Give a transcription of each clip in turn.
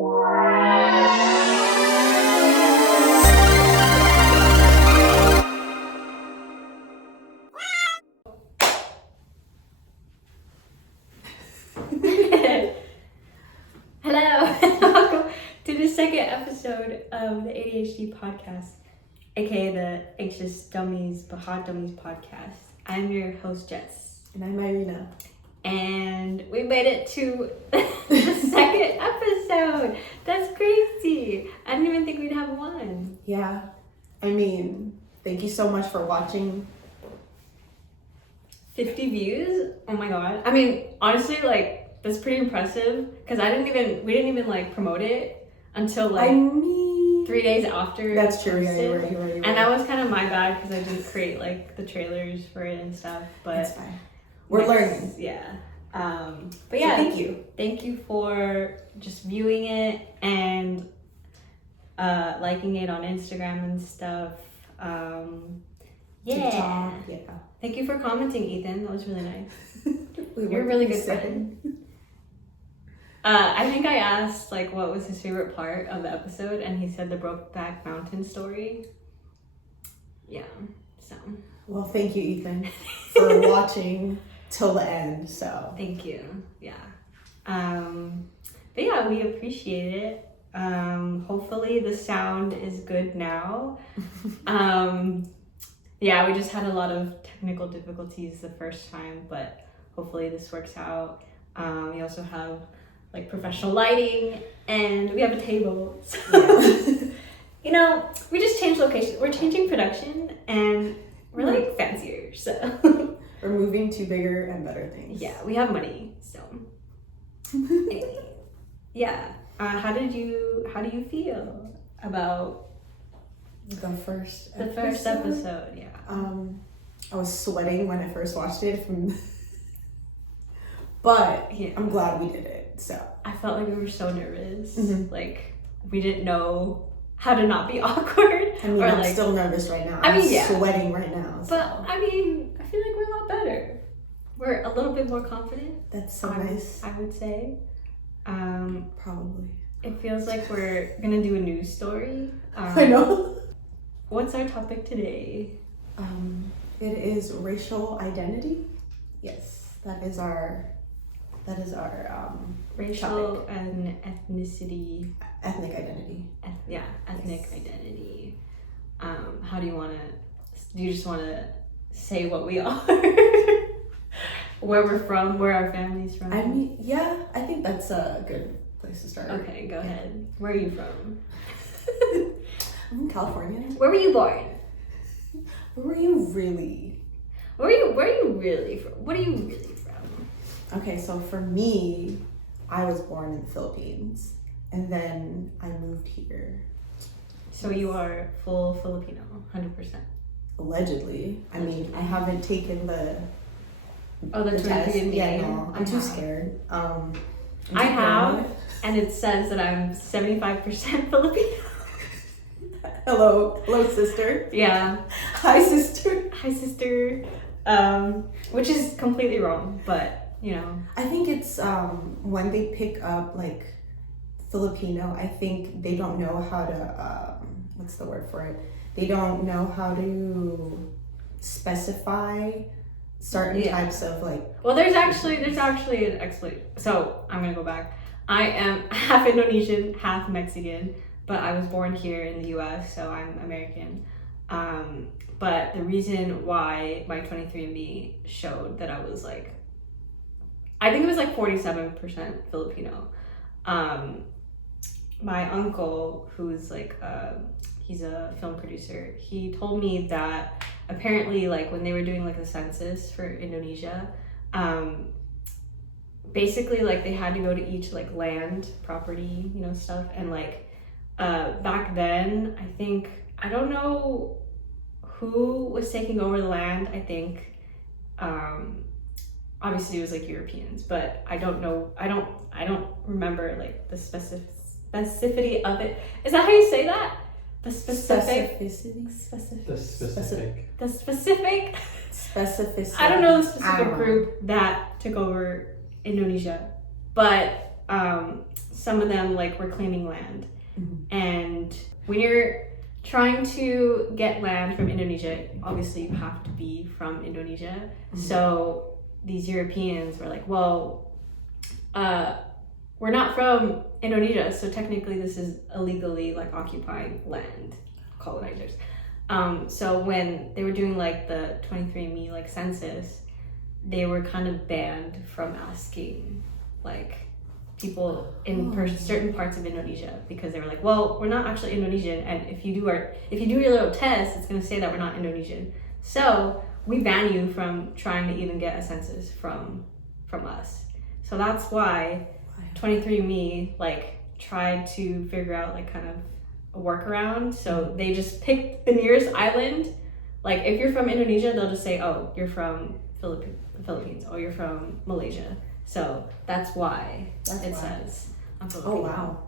Hello, welcome to the second episode of the ADHD podcast, aka the Anxious Dummies but Hot Dummies podcast. I'm your host, Jess. And I'm Irina. And we made it to the second episode. That's crazy. I didn't even think we'd have one. Yeah. I mean, thank you so much for watching. 50 views? Oh my god. I mean, honestly, like, that's pretty impressive because we didn't even like promote it until like 3 days after. That's true. Yeah, you're right. And that was kind of my bad because I didn't create like the trailers for it and stuff. But that's fine. We're learning. Yeah. But yeah, so thank you for just viewing it and liking it on Instagram and stuff. Yeah. Thank you for commenting, Ethan. That was really nice. You're a really good friend. I think I asked like what was his favorite part of the episode, and he said the Brokeback Mountain story. Yeah. So. Well, thank you, Ethan, for watching till the end. So. Thank you. Yeah. But yeah, we appreciate it. Hopefully the sound is good now. Yeah, we just had a lot of technical difficulties the first time, but hopefully this works out. We also have like professional lighting and we have a table. So, you know, we just changed location. We're changing production and we're like fancier, so. We're moving to bigger and better things. Yeah, we have money, so. Anyway, yeah. How do you feel about the first episode? Yeah. I was sweating when I first watched it but yeah. I'm glad we did it. So I felt like we were so nervous. Mm-hmm. Like we didn't know how to not be awkward. I mean, I'm still nervous right now. I'm sweating right now. So. But I mean, I feel like we're a lot better. We're a little bit more confident. That's so nice. I would say. Probably. It feels like we're gonna do a news story. I know. What's our topic today? It is racial identity. Yes, that is our racial topic. And ethnicity. Ethnic identity. Ethnic identity. How do you just want to say what we are? Where we're from, where our family's from? I mean, yeah, I think that's a good place to start. Okay, go ahead. Where are you from? I'm in California. Where were you born? Where were you really? Where are you really from? What are you really from? Okay, so for me, I was born in the Philippines, and then I moved here. So you are full Filipino, 100%. Allegedly. I mean, I haven't taken the test. Yeah, no, I'm too scared. I have, and it says that I'm 75% Filipino. Hello, sister. Yeah. Hi, sister. Which is completely wrong, but you know. I think it's when they pick up like Filipino, I think they don't know how to what's the word for it? They don't know how to specify certain types of like. Well, there's actually an explanation. So I'm gonna go back. I am half Indonesian, half Mexican. But I was born here in the US, so I'm American. But the reason why my 23andMe showed that I was like, I think it was like 47% Filipino. My uncle, who's like, he's a film producer, he told me that apparently like when they were doing like a census for Indonesia, basically like they had to go to each like land, property, you know, stuff, and like, back then, I don't know who was taking over the land. I think, obviously it was like Europeans, but I don't know. I don't remember like the specificity of it. Is that how you say that? The specific. Specificity. The specific. Specificity. I don't know the specific group that took over Indonesia, but some of them like were claiming land. And when you're trying to get land from Indonesia, obviously you have to be from Indonesia. So these Europeans were like, well, we're not from Indonesia, so technically this is illegally like occupied land, colonizers. So when they were doing like the 23andMe like census, they were kind of banned from asking like people in certain parts of Indonesia, because they were like, well, we're not actually Indonesian, and if you do your little test, it's going to say that we're not Indonesian. So we ban you from trying to even get a census from us. So that's why 23andMe like tried to figure out like kind of a workaround. So they just picked the nearest island. Like if you're from Indonesia, they'll just say, oh, you're from the Philippines, or you're from Malaysia. So that's why says I'm Filipino. Oh wow.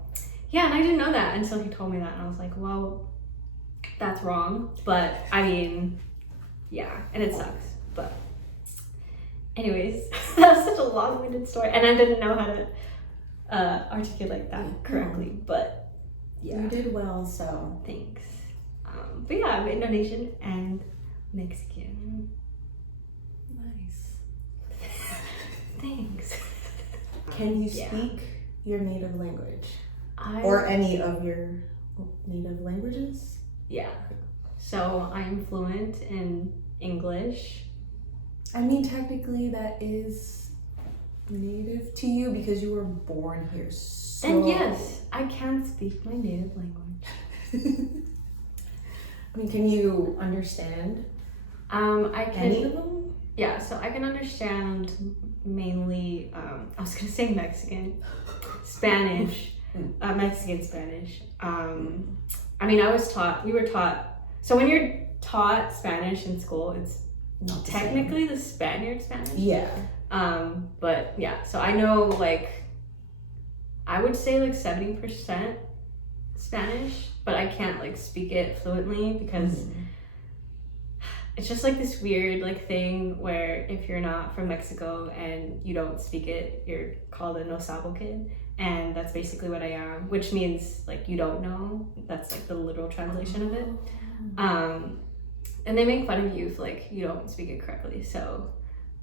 Yeah, and I didn't know that until he told me that, and I was like, well, that's wrong. But I mean, yeah, and it sucks. But anyways, that was such a long-winded story, and I didn't know how to articulate that correctly. But yeah, you did well. So thanks. But yeah, I'm Indonesian and Mexican. Nice. Thanks. Can you speak your native language? Or any of your native languages? Yeah. So I'm fluent in English. I mean, technically that is native to you because you were born here. So... And yes, I can speak my native language. I mean, can you understand I can. any of them? Yeah, so I can understand mainly, I was gonna say Mexican, Spanish, Mexican Spanish. I mean, we were taught, so when you're taught Spanish in school, it's not technically the Spaniard Spanish. Yeah. But yeah, so I know like, I would say like 70% Spanish, but I can't like speak it fluently because it's just like this weird like thing where if you're not from Mexico and you don't speak it, you're called a no sabo kid, and that's basically what I am, which means like you don't know. That's like the literal translation of it. And they make fun of you if like you don't speak it correctly. So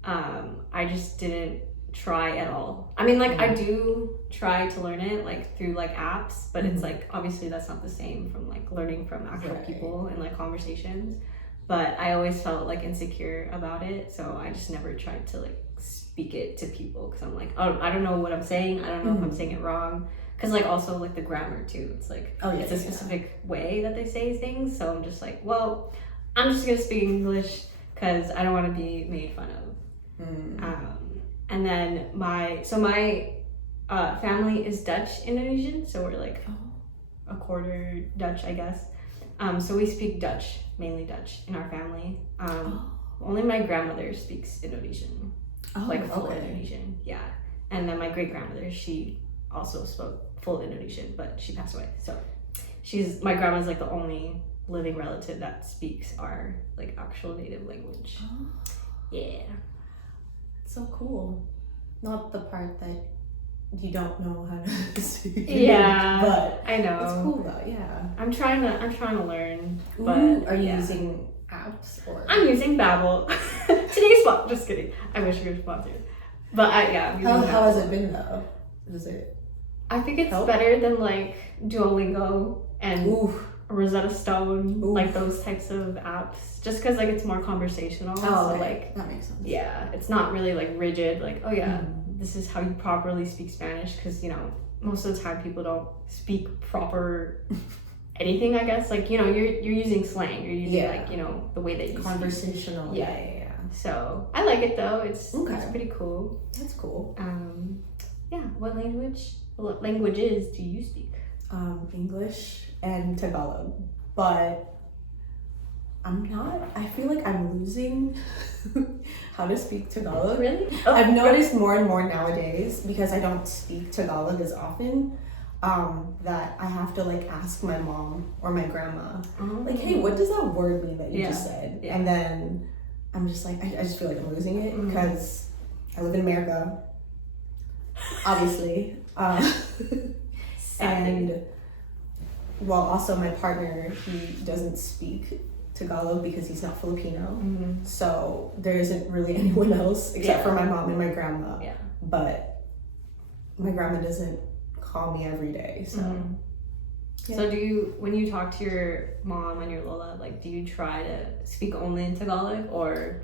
I just didn't try at all. I mean, like I do try to learn it like through like apps, but it's like obviously that's not the same from like learning from actual people and like conversations. But I always felt like insecure about it, so I just never tried to like speak it to people because I'm like, oh, I don't know what I'm saying. I don't know if I'm saying it wrong. Because like also like the grammar too, it's like it's a specific way that they say things. So I'm just like, well, I'm just gonna speak English because I don't want to be made fun of. And then my family is Dutch Indonesian, so we're like a quarter Dutch, I guess. So we speak Dutch, mainly Dutch in our family. Only my grandmother speaks Indonesian, like full Indonesian, yeah. And then my great grandmother, she also spoke full Indonesian, but she passed away. So my grandma's like the only living relative that speaks our like actual native language. Yeah. So cool. Not the part that you don't know how to speak. Yeah, but I know. It's cool though. Yeah. I'm trying to learn. But are you using apps or? I'm using Babbel. Today's spot. Just kidding. I wish we were sponsored. But I'm using how has it been though? Is it? I think it's better than like Duolingo and Rosetta Stone, like those types of apps. Just because like it's more conversational. Oh, so like that makes sense. Yeah, it's not really like rigid. Like this is how you properly speak Spanish. Because most of the time people don't speak proper anything. I guess like you're using slang. You're using like the way that you conversational. Speak. Yeah. So I like it though. It's pretty cool. That's cool. Yeah. What languages do you speak? English and Tagalog, but I feel like I'm losing how to speak Tagalog. Really? I've noticed more and more nowadays, because I don't speak Tagalog as often, that I have to like ask my mom or my grandma, like, hey, what does that word mean that you just said? And then I'm just like, I just feel like I'm losing it because I live in America, obviously. And well, also my partner, he doesn't speak Tagalog because he's not Filipino. So there isn't really anyone else except for my mom and my grandma. Yeah. But my grandma doesn't call me every day, so. Yeah. So do you, when you talk to your mom and your Lola, like, do you try to speak only in Tagalog, or?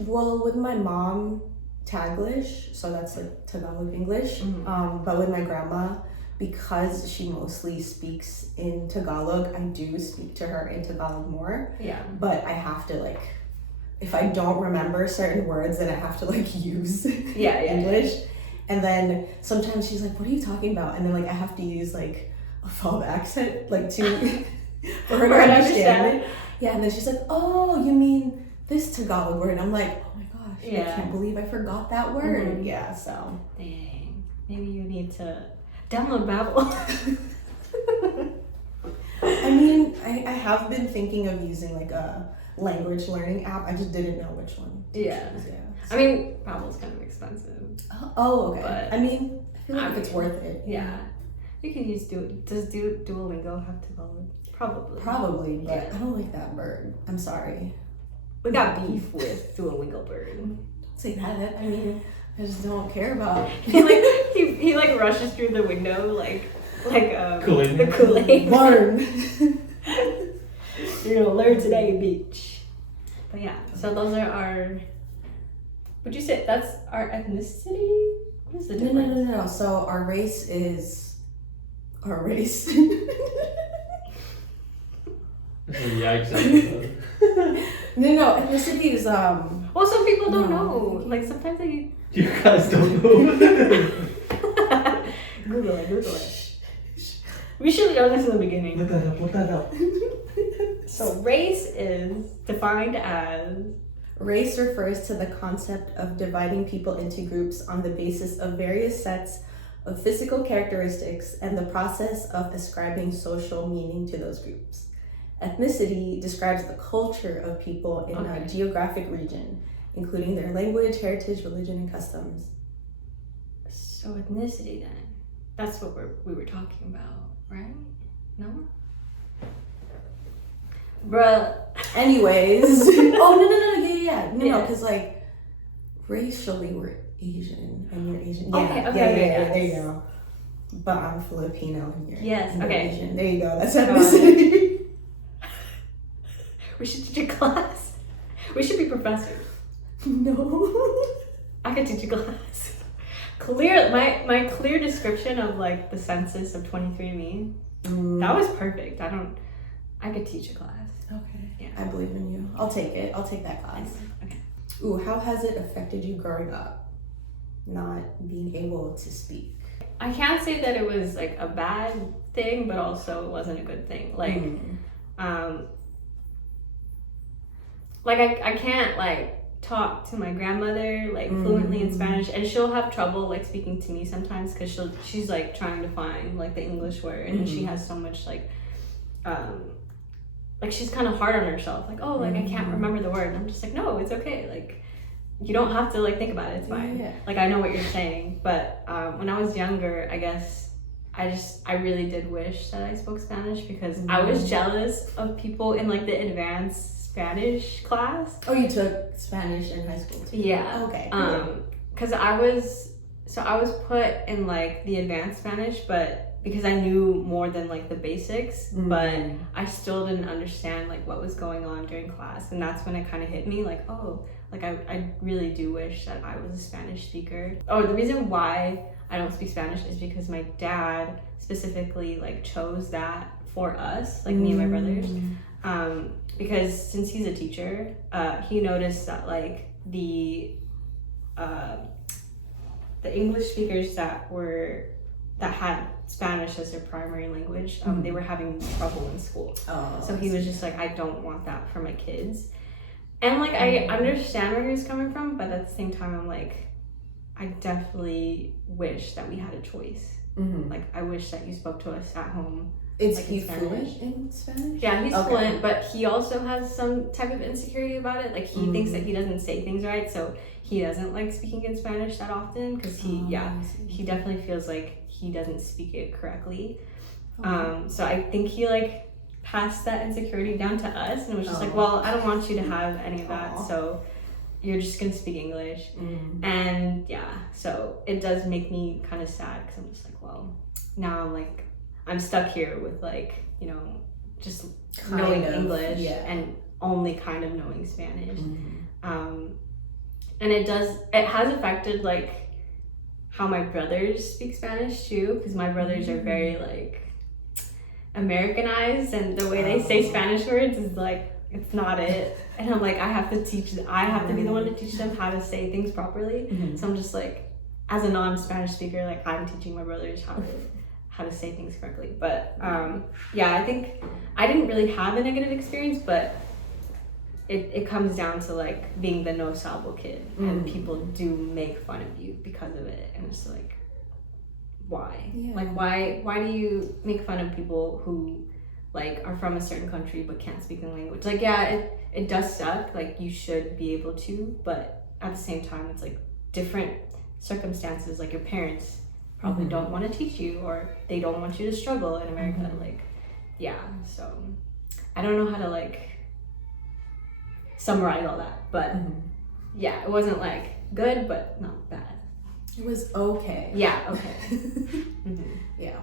Well, with my mom, Taglish, so that's like Tagalog English. But with my grandma, because she mostly speaks in Tagalog, I do speak to her in Tagalog more. Yeah. But I have to, like, if I don't remember certain words, then I have to, like, use English. And then sometimes she's like, what are you talking about? And then, like, I have to use, like, a faux accent, like, to for her to understand it. Yeah, and then she's like, oh, you mean this Tagalog word? And I'm like, oh my gosh, I can't believe I forgot that word. Yeah, so. Dang. Maybe you need to download Babbel. I mean, I have been thinking of using, like, a language learning app. I just didn't know which one to choose. I mean, Babbel's kind of expensive. Oh, okay. But I mean, I feel like it's worth it. Yeah. You can use does Duolingo have Tagalog? Probably, but I don't like that bird. I'm sorry. We got beef with Duolingo bird. Don't say that. I mean, I just don't care about. he like rushes through the window like Kool-Aid. the Kool-Aid. Learn. You're gonna learn today, bitch. But yeah, so those are our. Would you say that's our ethnicity? What is the difference? No. So our race is our race. Yikes episode. No, ethnicity is Well, some people don't know. Like sometimes they. You guys don't know. Google it. We should have done this in the beginning. Look that up. So race is defined as. Race refers to the concept of dividing people into groups on the basis of various sets of physical characteristics and the process of ascribing social meaning to those groups. Ethnicity describes the culture of people in a geographic region, including their language, heritage, religion, and customs. So ethnicity then. That's what we were talking about, right? No? Bruh. Anyways. No, because like racially we're Asian and you're Asian. Okay, there you go. But I'm Filipino and you're Asian. There you go. That's ethnicity. We should teach a class. We should be professors. No. I could teach a class. My clear description of like the census of 23andMe. That was perfect. I could teach a class. Okay. Yeah. I believe in you. I'll take it. I'll take that class. Okay. Ooh, how has it affected you growing up? Not being able to speak. I can't say that it was like a bad thing, but also it wasn't a good thing. Like, I can't like talk to my grandmother like fluently in Spanish, and she'll have trouble like speaking to me sometimes because she's like trying to find like the English word, and she has so much like she's kind of hard on herself, like, oh, like I can't remember the word, and I'm just like, no, it's okay, like you don't have to like think about it, it's fine. Like I know what you're saying. But when I was younger, I guess I really did wish that I spoke Spanish because I was jealous of people in like the advanced Spanish class. Oh, you took Spanish in high school too? Yeah. Okay. Because I was put in like the advanced Spanish, but because I knew more than like the basics, but I still didn't understand like what was going on during class, and that's when it kind of hit me like, oh, like I really do wish that I was a Spanish speaker. Oh, the reason why I don't speak Spanish is because my dad specifically like chose that for us, like me and my brothers, because since he's a teacher, he noticed that like the English speakers that had Spanish as their primary language, they were having trouble in school. So he was just like, I don't want that for my kids. And like I understand where he was coming from, but at the same time I'm like, I definitely wish that we had a choice. Like I wish that you spoke to us at home Is like, he in Spanish. fluent in Spanish? Yeah, he's Okay. fluent, but he also has some type of insecurity about it. Like he thinks that he doesn't say things right, so he doesn't like speaking in Spanish that often because he definitely feels like he doesn't speak it correctly. So I think he like passed that insecurity down to us and was just like, well, I don't want you to have any of that, so you're just gonna speak English. And yeah, so it does make me kind of sad because I'm just like, well, now I'm stuck here with like, you know, just knowing English and only kind of knowing Spanish. And it has affected like how my brothers speak Spanish too, because my brothers are very like Americanized, and the way they say Spanish words is like, it's not it. And I'm like, I have to be the one to teach them how to say things properly. So I'm just like, as a non-Spanish speaker, like I'm teaching my brothers how to say things correctly. But yeah, I think I didn't really have a negative experience, but it comes down to like being the no salvo kid, and people do make fun of you because of it, and it's like, why? Like why do you make fun of people who like are from a certain country but can't speak the language? Like it does suck, like you should be able to, but at the same time it's like different circumstances. Like your parents probably don't want to teach you, or they don't want you to struggle in America. Like so I don't know how to like summarize all that, but it wasn't like good but not bad. It was okay. Yeah,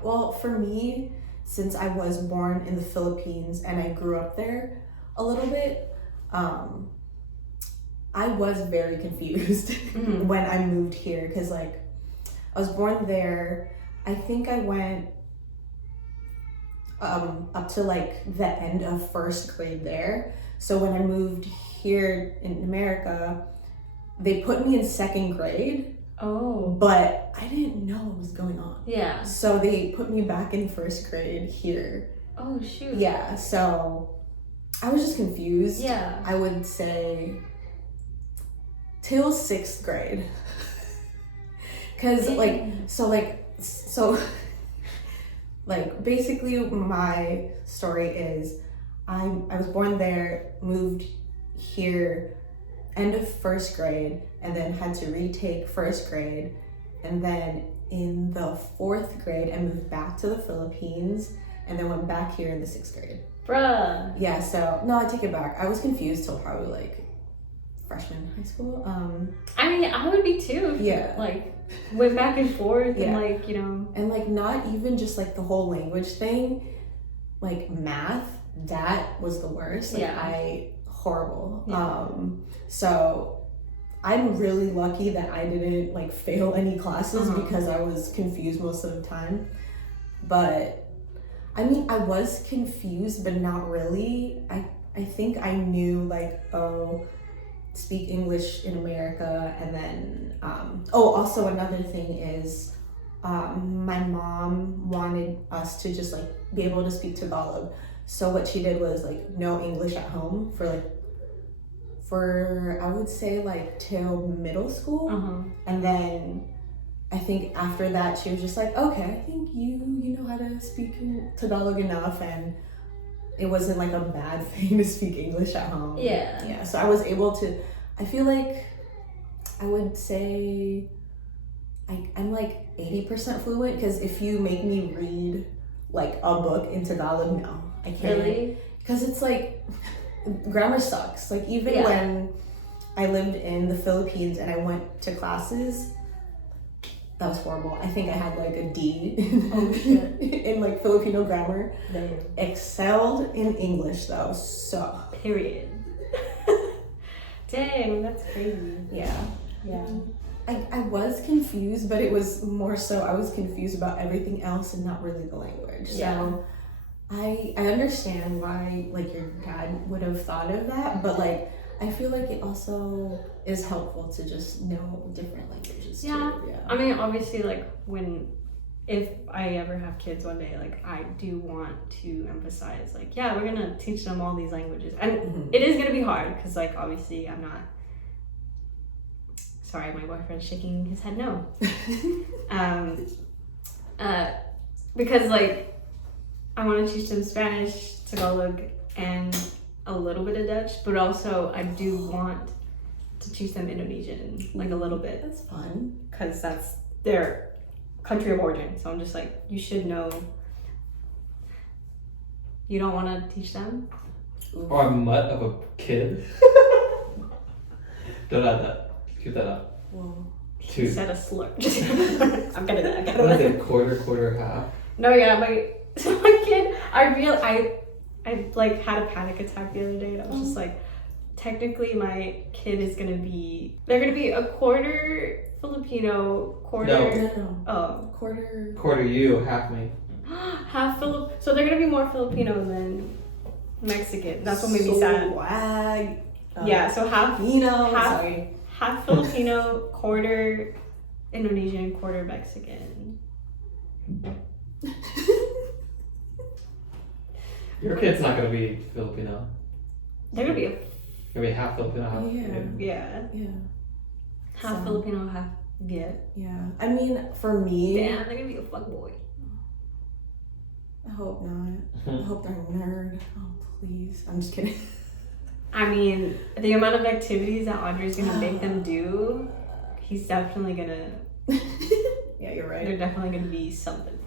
well, for me, since I was born in the Philippines and I grew up there a little bit, I was very confused when I moved here, because like I was born there. I think I went up to like the end of first grade there. So when I moved here in America, they put me in second grade. But I didn't know what was going on. Yeah. So they put me back in first grade here. Oh shoot. Yeah, so I was just confused. Yeah. I would say till sixth grade. Cause like basically my story is I was born there, moved here end of first grade, and then had to retake first grade, and then in the fourth grade I moved back to the Philippines, and then went back here in the sixth grade. Bruh. Yeah, so no, I take it back. I was confused till probably like freshman high school. I mean, I would be too. Yeah. Like went back and forth and like, you know. And like not even just like the whole language thing, like math, that was the worst. Like horrible. So I'm really lucky that I didn't like fail any classes because I was confused most of the time. But I mean, I was confused, but not really. I think I knew like, speak English in America, and then also another thing is my mom wanted us to just like be able to speak Tagalog. So what she did was like no English at home for I would say like till middle school. And then I think after that she was just like, okay, I think you know how to speak Tagalog enough, and it wasn't like a bad thing to speak English at home. Yeah, so I was able to, I feel like I would say I'm like 80% fluent, because if you make me read like a book in Tagalog, no, I can't. Really? Because it's like grammar sucks. Like even when I lived in the Philippines and I went to classes, that was horrible. I think I had like a D in like Filipino grammar. Excelled in English though, so. Period. Dang, that's crazy. Yeah. I was confused, but it was more so I was confused about everything else and not really the language. So I understand why like your dad would have thought of that, but like I feel like it also is helpful to just know different languages too. Yeah. I mean, obviously, like if I ever have kids one day, like I do want to emphasize like, yeah, we're gonna teach them all these languages, and it is gonna be hard because like obviously I'm not. Sorry, my boyfriend's shaking his head no. Because like I want to teach them Spanish, Tagalog, and a little bit of Dutch, but also I do want to teach them Indonesian, like a little bit, That's fun. because that's their country of origin. So I'm just like, you should know. You don't want to teach them? Or a mutt of a kid. Don't add that. Keep that up. Whoa. He Two. said a slur. I'm gonna do that. What is it? Quarter, half. No, yeah, my kid. I like had a panic attack the other day, and I was just like, technically, my kid is gonna be. They're gonna be a quarter Filipino, quarter. No. Oh, Quarter. You, half me. half Filip. So they're gonna be more Filipino than Mexican. That's what made me sad. Swag. Yeah, so half Sorry. half Filipino, quarter Indonesian, quarter Mexican. Your kid's not gonna be Filipino. They're gonna be Gonna be half Filipino, half. yeah, Yeah. half So- Filipino, half Yeah. I mean, for me, Damn, they're gonna be a fuckboy. I hope not. I hope they're a nerd. Oh, please. I'm just kidding. I mean, the amount of activities that Andre's gonna make them do, he's definitely gonna. Yeah, you're They're right. definitely gonna be something.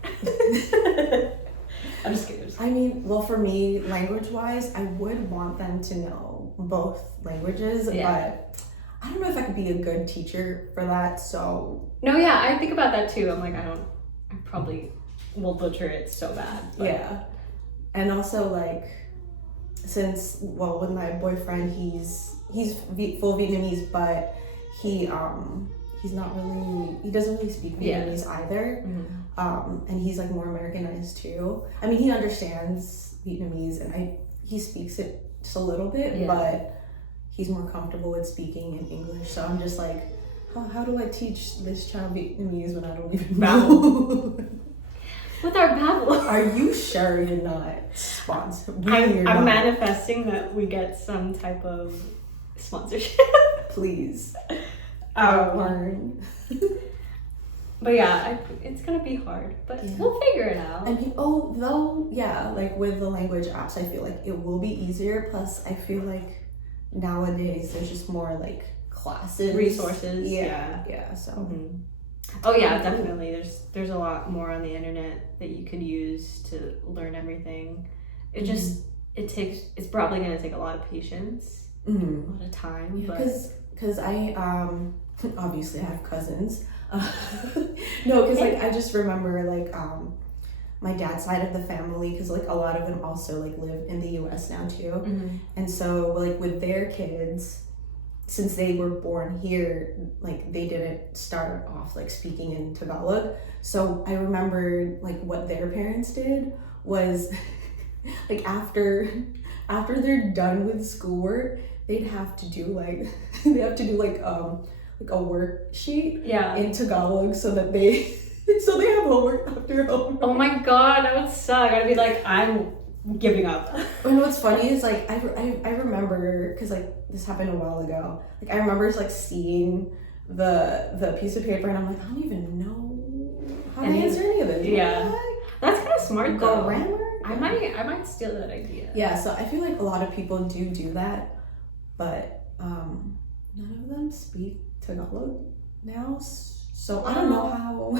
I'm just kidding. I mean, well, for me, language-wise, I would want them to know both languages, Yeah. but I don't know if I could be a good teacher for that, so No, yeah, I think about that too. I'm like, I probably will butcher it so bad. But yeah. And also, like, since, well, with my boyfriend, he's full Vietnamese, but he's not really, he doesn't really speak Yeah. Vietnamese either. Mhm. And he's like more Americanized too. I mean, he understands Vietnamese and he speaks it just a little bit, Yeah. but he's more comfortable with speaking in English. So I'm just like, how do I teach this child Vietnamese when I don't even know? With our Babel. Are you sure you're not sponsored? I'm manifesting that we get some type of sponsorship. Please. Um, Learn. But yeah, it's gonna be hard, but Yeah. we'll figure it out. I mean, like with the language apps, I feel like it will be easier. Plus, I feel like nowadays there's just more like classes, Resources. Yeah. So Mhm. Oh yeah, definitely. There's a lot more on the internet that you could use to learn everything. It just it's probably gonna take a lot of patience, a lot of time. But because I obviously I have cousins. No, because like I just remember like my dad's side of the family, because like a lot of them also like live in the U.S. now too, and so like with their kids, since they were born here, like they didn't start off like speaking in Tagalog. So I remember like what their parents did was like after they're done with schoolwork, they'd have to do like a worksheet in Tagalog so that they have homework after homework. oh my god, that would suck. I'd be like, I'm giving up. And what's funny is like I remember, because like this happened a while ago, like I remember like seeing the piece of paper and I'm like, I don't even know how to answer any of this. Yeah. What? That's kind of smart though. Grammar? I might steal that idea. Yeah, so I feel like a lot of people do that, but none of them speak Tagalog now, so I don't know how.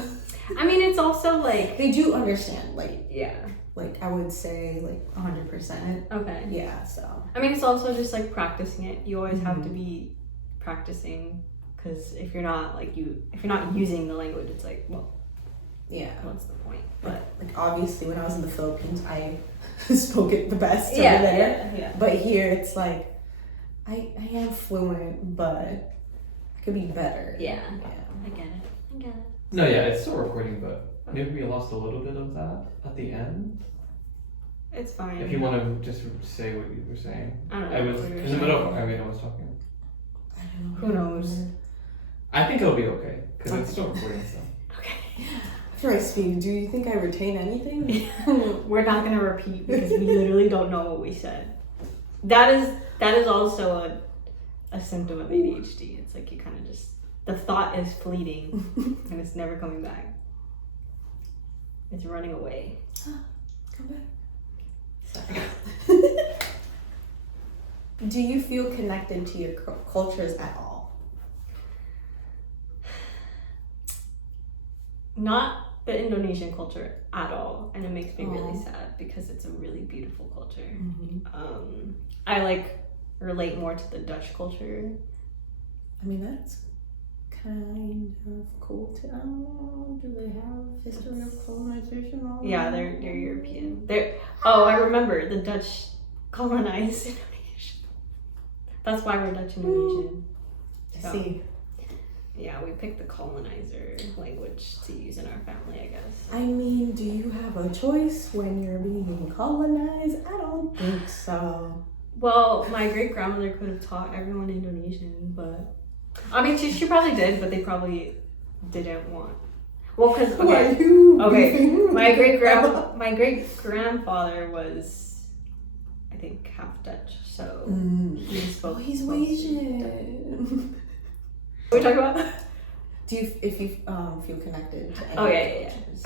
I mean, it's also like They do understand, like yeah. I would say like 100%. Okay. Yeah, so I mean, it's also just like practicing it. You always have to be practicing, because if you're not using the language, it's like, well, yeah. what's the point? But Like obviously when I was in the Philippines, I spoke it the best over there. yeah. But here it's like I am fluent, but I could be better. Yeah. I get it. No, yeah, it's still recording, but maybe we lost a little bit of that at the end. It's fine. If you want to just say what you were saying. I don't know. I was what you were in the middle. saying. I mean, I was talking. I don't know. Who knows? I think it'll be okay because it's still recording. So. Okay. After I speak, do you think I retain anything? We're not gonna repeat because we literally don't know what we said. That is also a symptom of ADHD. It's like you kind of just, the thought is fleeting and it's never coming back. It's running away. Come back. Sorry. Do you feel connected to your cultures at all? Not the Indonesian culture at all, and it makes me really sad because it's a really beautiful culture. I like relate more to the Dutch culture. I mean, that's kind of cool too. I don't know. Do they have history of colonization? Yeah, they're European. I remember the Dutch colonized Indonesia. That's why we're Dutch Indonesian. I see. Yeah, we picked the colonizer language to use in our family, I guess. I mean, do you have a choice when you're being colonized? I don't think so. Well, my great grandmother could have taught everyone Indonesian, but I mean, she probably did, but they probably didn't want. Well, because my great grandfather was, I think, half Dutch, so he spoke. Oh, he's Asian. What are we talking about? Do you feel connected to any cultures?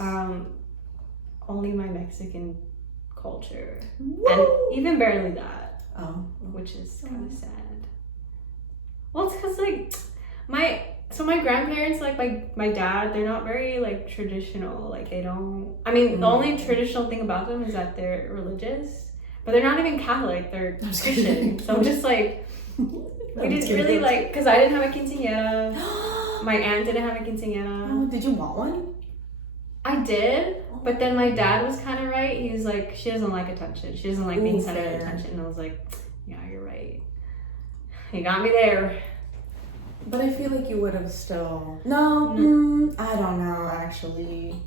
Only my Mexican culture, Woo! and even barely that. Which is kind of sad. Well, it's because like my grandparents, like my dad, they're not very like traditional. Like they don't. I mean, the only traditional thing about them is that they're religious, but they're not even Catholic. They're Christian. So I'm just like. We didn't really like, because I didn't have a quinceañera. My aunt didn't have a quinceañera. Oh, did you want one? I did, but then my dad was kind of right. He was like, she doesn't like attention. She doesn't like being center of attention. And I was like, yeah, you're right. You got me there. But I feel like you would have still... No, I don't know, actually.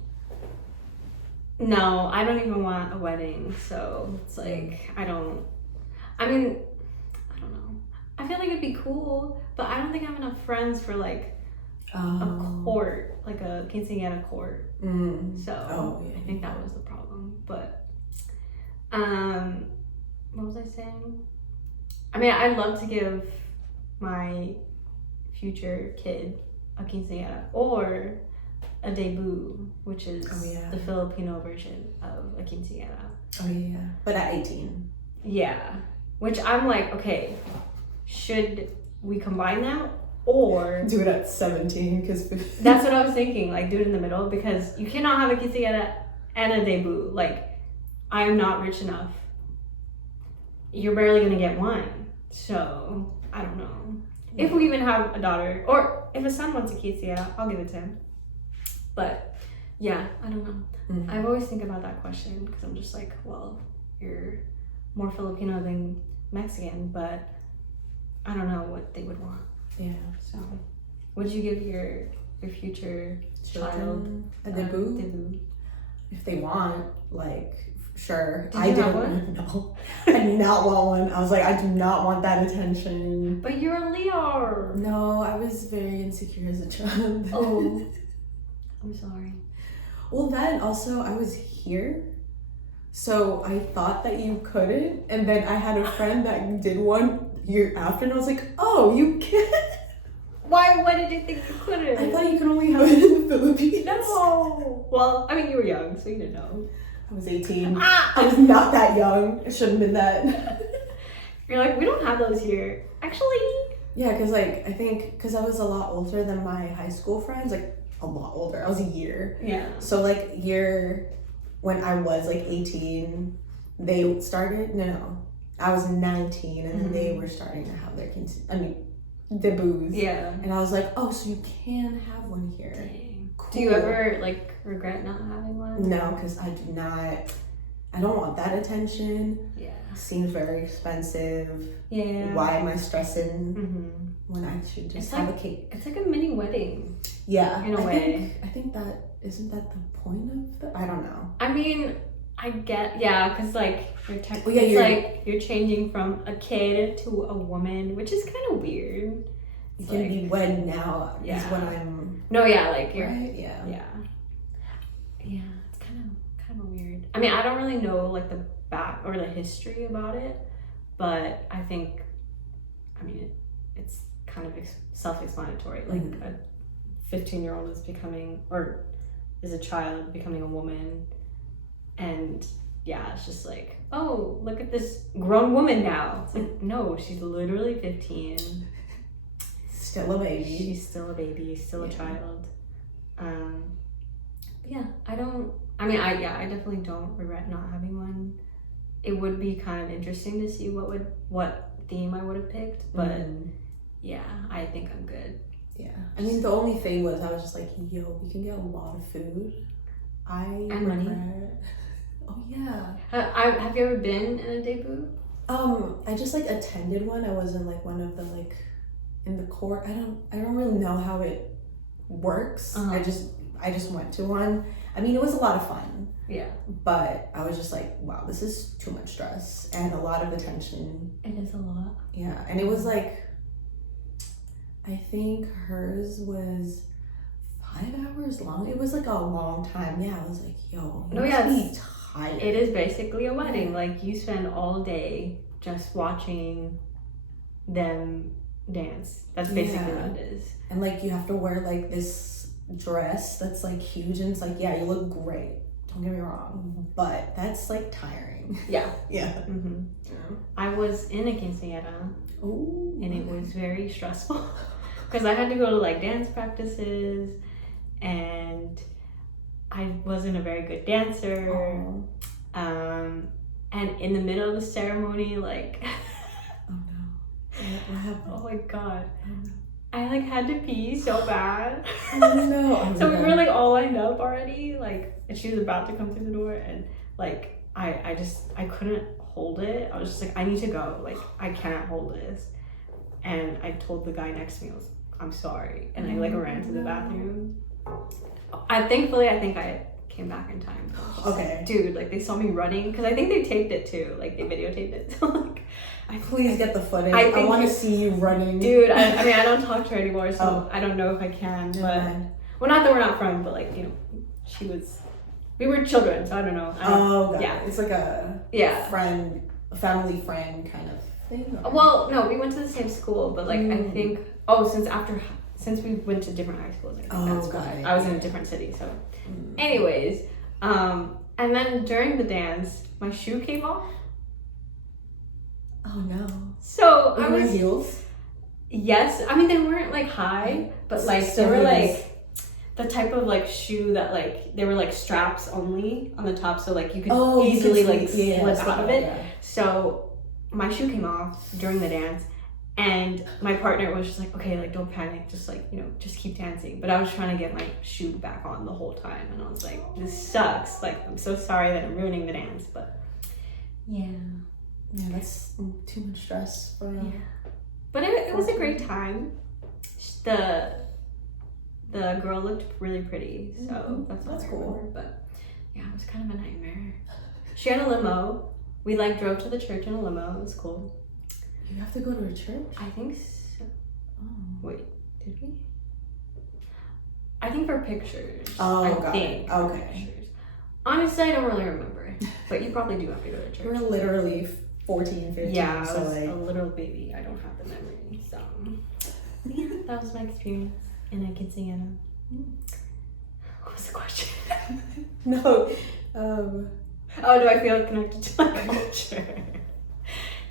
No, I don't even want a wedding. So it's like, I mean, I don't know. I feel like it'd be cool, but I don't think I have enough friends for like a court, like a quinceañera court. So I think that was the problem. But what was I saying? I mean, I'd love to give my future kid a quinceañera or a debut, which is the Filipino version of a quinceañera. Oh yeah, but at 18. Yeah, which I'm like, okay, should we combine that or do it at 17? Because that's what I was thinking. Like, do it in the middle because you cannot have a quinceañera and a debut. Like, I am not rich enough. You're barely gonna get one, so I don't know. If we even have a daughter, or if a son wants a quinceañera, I'll give it to him. But yeah, I don't know. I've always think about that question because I'm just like, well, you're more Filipino than Mexican, but I don't know what they would want. Yeah. So, would you give your future child a debut? Debut? If they want, like, sure. Did you have one? No, I did not want one. I was like, I do not want that attention. But you're a Leo. No, I was very insecure as a child. Oh, I'm sorry. Well, then also I was here, so I thought that you couldn't, and then I had a friend that did one year after, and I was like, oh, you can. Why did you think you couldn't? I thought you could only have it in the Philippines. No. Well, I mean, you were young, so you didn't know. I was 18. I was not that young. I shouldn't have been that. You're like, we don't have those here. Actually. Yeah, because like, I think, because I was a lot older than my high school friends, like a lot older. I was a year. Yeah. So like when I was like 18, they started, no, I was 19 and then they were starting to have their debuts. Yeah. And I was like, oh, so you can have one here. Dang. Cool. Do you ever like regret not having one? No, because I don't want that attention. Yeah. Seems very expensive. Yeah. Why am I stressing when I should just have a cake? It's like a mini wedding. Yeah. In a way. I think that, isn't that the point of the, I don't know. I mean, I get, yeah, because like you're changing from a kid to a woman, which is kind of weird. You can be wed now is when I'm. No, yeah, like you're. Right? Yeah. Yeah. Yeah, it's kind of weird. I mean, I don't really know like the back or the history about it, but I think, I mean, it's kind of self-explanatory. Like a 15-year-old is a child becoming a woman, and yeah, it's just like, oh, look at this grown woman now. It's like, no, she's literally 15. Still a baby. She's still a baby, still a child. Yeah, I definitely don't regret not having one. It would be kind of interesting to see what theme I would have picked, but yeah, I think I'm good. Yeah, I mean, the only thing was I was just like, yo, we can get a lot of food. And money. Oh yeah. Have you ever been in a debut? I just like attended one. I wasn't like one of the like in the court. I don't really know how it works. I just went to one. I mean, it was a lot of fun. Yeah. But I was just like, wow, this is too much stress and a lot of attention. It is a lot. Yeah, and it was like, I think hers was 5 hours long. It was like a long time. Yeah, I was like, yo, you must be tired. It is basically a wedding. Like, you spend all day just watching them dance. That's basically what it is. And like, you have to wear like this dress that's like huge, and it's like, yeah, you look great, don't get me wrong, but that's like tiring. Yeah. Yeah. I was in a quinceañera. Ooh. And it was very stressful because I had to go to like dance practices, and I wasn't a very good dancer. And in the middle of the ceremony, like oh no, what happened? oh my god, I like had to pee so bad. Oh no. So we were like all lined up already, like, and she was about to come through the door, and like I couldn't hold it. I was just like, I need to go, like, I can't hold this. And I told the guy next to me, I'm sorry, and I like ran to the bathroom. Thankfully I think I came back in time. Okay. Like, dude, like, they saw me running because I think they taped it too, like they videotaped it. So like, please get the footage. I want to see you running. Dude, I mean, I don't talk to her anymore, so I don't know if I can. But well, not that we're not friends, but like, you know, we were children, so I don't know. God. Yeah, it's like a family friend kind of thing. Or? Well, no, we went to the same school, but like I think since we went to different high schools, I think that's why. I was in a different city, so. Anyways, and then during the dance, my shoe came off. Oh no. So I was heels. Yes, I mean, they weren't like high, but like they were like the type of like shoe that like they were like straps only on the top, so like you could easily like slip out of it. Yeah. So my shoe came off during the dance, and my partner was just like, okay, like, don't panic, just like, you know, just keep dancing. But I was trying to get my shoe back on the whole time, and I was like, this sucks, like, I'm so sorry that I'm ruining the dance, but yeah, that's too much stress for but it was a great time. The girl looked really pretty, so that's cool. But yeah, it was kind of a nightmare. She had a limo. We like drove to the church in a limo. It was cool. You have to go to a church? I think so. Oh. Wait, did we? I think for pictures. Oh, I think. Okay. Pictures. Honestly, I don't really remember. But you probably do have to go to church. We're literally 14, 15. Yeah, so I was like a little baby. I don't have the memory. So yeah, that was my experience in a quinceañera. What was the question? No. Oh, do I feel connected to my culture?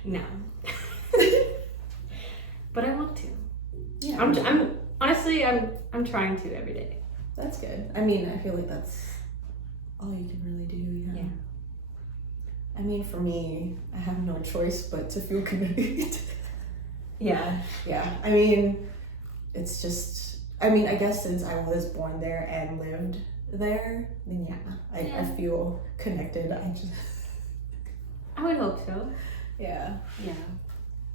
No. But I want to. Yeah. I'm honestly, I'm trying to every day. That's good. I mean, I feel like that's all you can really do. Yeah. I mean, for me, I have no choice but to feel connected. Yeah. I mean, it's just, I guess since I was born there and lived there, then I feel connected. I would hope so. Yeah.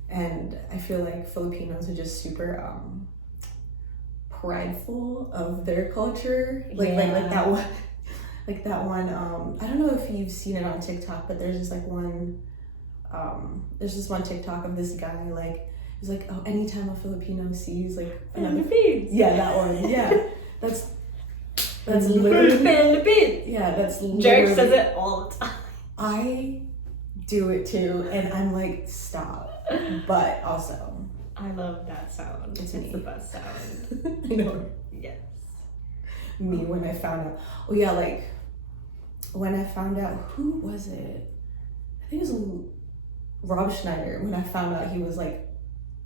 And I feel like Filipinos are just super prideful of their culture. Like that one. Like that one, I don't know if you've seen it on TikTok, but there's just like one, there's this one TikTok of this guy, like, he's like, oh, anytime a Filipino sees like another Philippines. Yeah, that one. Yeah. That's literally Philippines. Yeah, that's literally. Jerick says it all the time. I do it too, and I'm like, stop. But also, I love that sound. It's the best sound. I know. Yes. Me when I found out. Oh yeah, like when I found out, who was it? I think it was Rob Schneider. When I found out he was like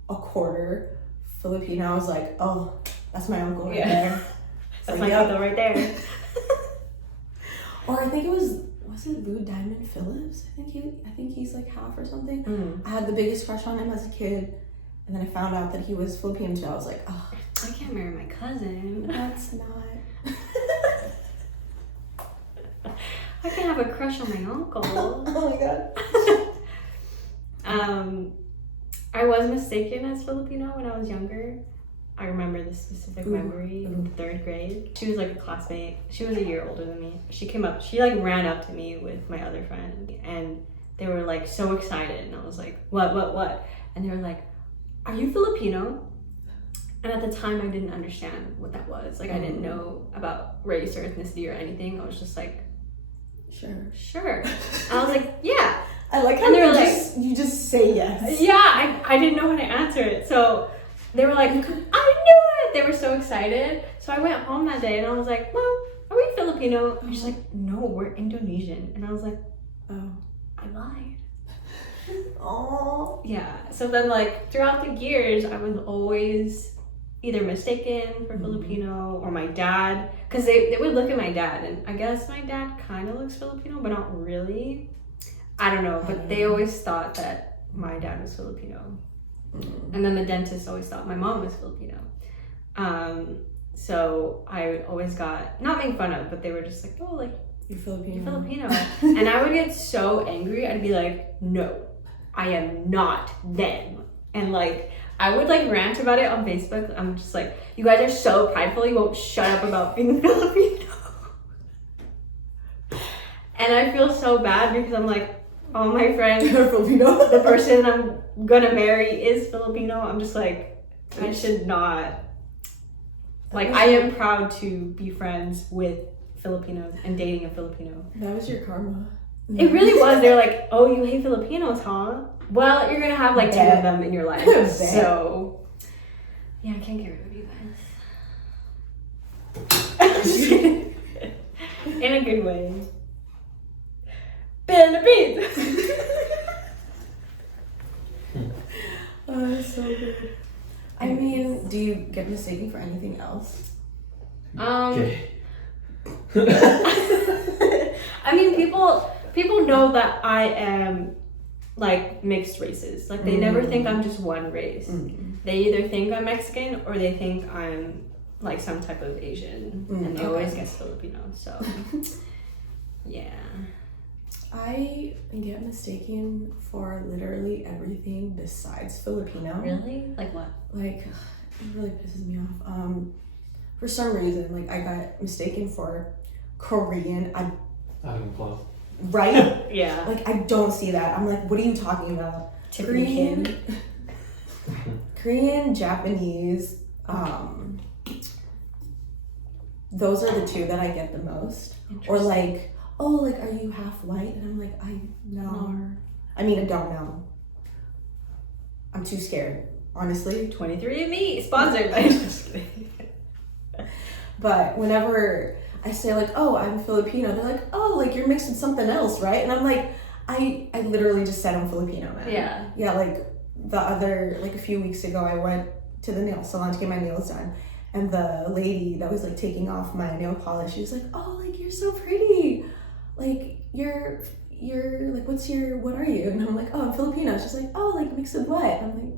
a quarter Filipino, I was like, oh, that's my uncle right there. That's my uncle right there. Or I think it was it Lou Diamond Phillips? I think he's like half or something. I had the biggest crush on him as a kid, and then I found out that he was Filipino too. I was like, oh, I can't marry my cousin. that's not. I can have a crush on my uncle. Oh my god. I was mistaken as Filipino when I was younger. I remember this specific memory in 3rd grade. She was like a classmate. She was a year older than me. She came up, she like ran up to me with my other friend, and they were like so excited, and I was like, what? And they were like, are you Filipino? And at the time I didn't understand what that was. Like I didn't know about race or ethnicity or anything. I was just like, sure. I was like, yeah. I like how you just say yes. Yeah, I didn't know how to answer it. So they were like, I knew it! They were so excited. So I went home that day and I was like, Mom, are we Filipino? And she's like, no, we're Indonesian. And I was like, oh, I lied. Oh. Yeah. So then like throughout the years, I was always either mistaken for Filipino or my dad. Because they would look at my dad, and I guess my dad kind of looks Filipino, but not really. I don't know, but they always thought that my dad was Filipino. And then the dentist always thought my mom was Filipino. So I always got, not made fun of, but they were just like, oh, like, you're Filipino. And I would get so angry. I'd be like, no, I am not them. And like, I would like rant about it on Facebook. I'm just like, you guys are so prideful, you won't shut up about being Filipino. And I feel so bad because I'm like, all my friends are Filipino. The person I'm gonna marry is Filipino. I'm just like, I should not. Like, I am proud to be friends with Filipinos and dating a Filipino. That was your karma. It really was. They're like, oh, you hate Filipinos, huh? Well, you're gonna have like 2 of them in your life. So, yeah, I can't get rid of you guys. In a good way. Philippines. Oh, that's so good. I mean, do you get mistaken for anything else? Okay. I mean, people know that I am like mixed races. Like they never think I'm just one race. They either think I'm Mexican or they think I'm like some type of Asian, and they always guess Filipino. So yeah. I get mistaken for literally everything besides Filipino. Really? Like what? Like, it really pisses me off. For some reason, like I got mistaken for Korean. Right? Yeah. Like I don't see that. I'm like, what are you talking about? Korean, Japanese. Those are the 2 that I get the most. Or like, oh, like, are you half white? And I'm like, no. I mean, I don't know. I'm too scared, honestly. 23andMe, sponsored by just kidding. But whenever I say like, oh, I'm Filipino, they're like, oh, like you're mixed with something else, right? And I'm like, I literally just said I'm Filipino, man. Yeah. Yeah, like a few weeks ago, I went to the nail salon to get my nails done. And the lady that was like taking off my nail polish, she was like, oh, like you're so pretty. Like you're like, what are you? And I'm like, oh, I'm Filipino. She's like, oh, like mixed with what? I'm like,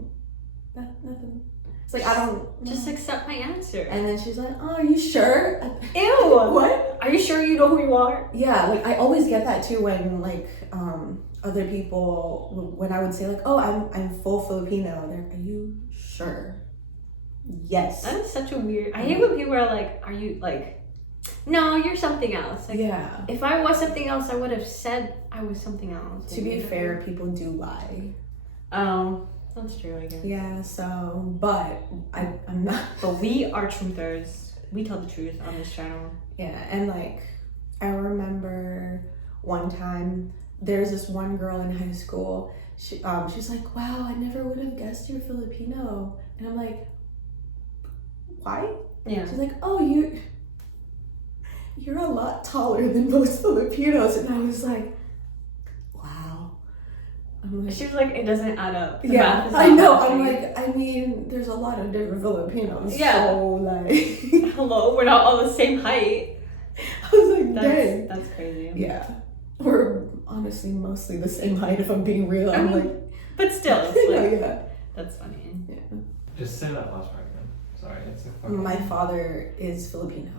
nothing. It's like, I don't just accept my answer. And then she's like, oh, are you sure? Ew. What? Are you sure you know who you are? Yeah, like I always get that too when like other people, when I would say like, oh, I'm full Filipino, they're like, are you sure? Yes. That is such a weird. I hate when people are like, are you like, no, you're something else. Like, yeah. If I was something else, I would have said I was something else. To be fair, people do lie. Oh, that's true, I guess. Yeah, so, but I'm not. But we are truthers. We tell the truth on this channel. Yeah, and like, I remember one time, there's this one girl in high school, she's like, wow, I never would have guessed you're Filipino. And I'm like, why? Yeah. She's like, oh, you're a lot taller than most Filipinos. And I was like, wow. I'm like, She was like, it doesn't add up. The yeah, math is I not know. I'm matching. like, I mean, there's a lot of different Filipinos. Yeah. So, like, Hello, we're not all the same height. I was like, dang. That's crazy. Yeah. We're honestly mostly the same height, if I'm being real. I'm like, But still, it's like, yeah. that's funny. Yeah. Just say that last part again. Sorry, it's like My father is Filipino.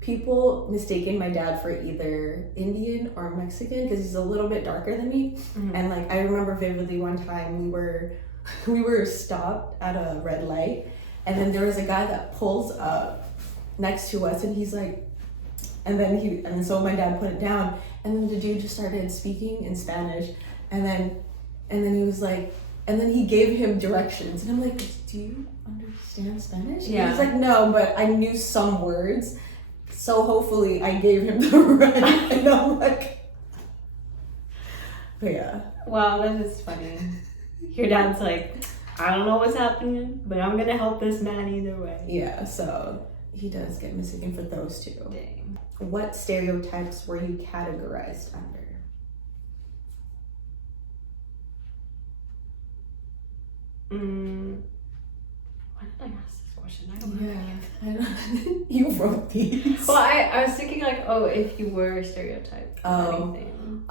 People mistaken my dad for either Indian or Mexican because he's a little bit darker than me. Mhm. And like I remember vividly one time we were stopped at a red light, and then there was a guy that pulls up next to us, and he's like, and so my dad put it down, and then the dude just started speaking in Spanish, and then he was like, and then he gave him directions, and I'm like, do you understand Spanish? Yeah. And he's like, no, but I knew some words, so hopefully I gave him the right. And I'm like, but yeah. Wow, that is funny. Your dad's like, I don't know what's happening, but I'm gonna help this man either way. Yeah, so he does get mistaken for those two. Dang. What stereotypes were you categorized under? Why did I ask this question? I don't know. I don't. You wrote these. Well, I was thinking like, oh, if you were a stereotype or Oh. anything.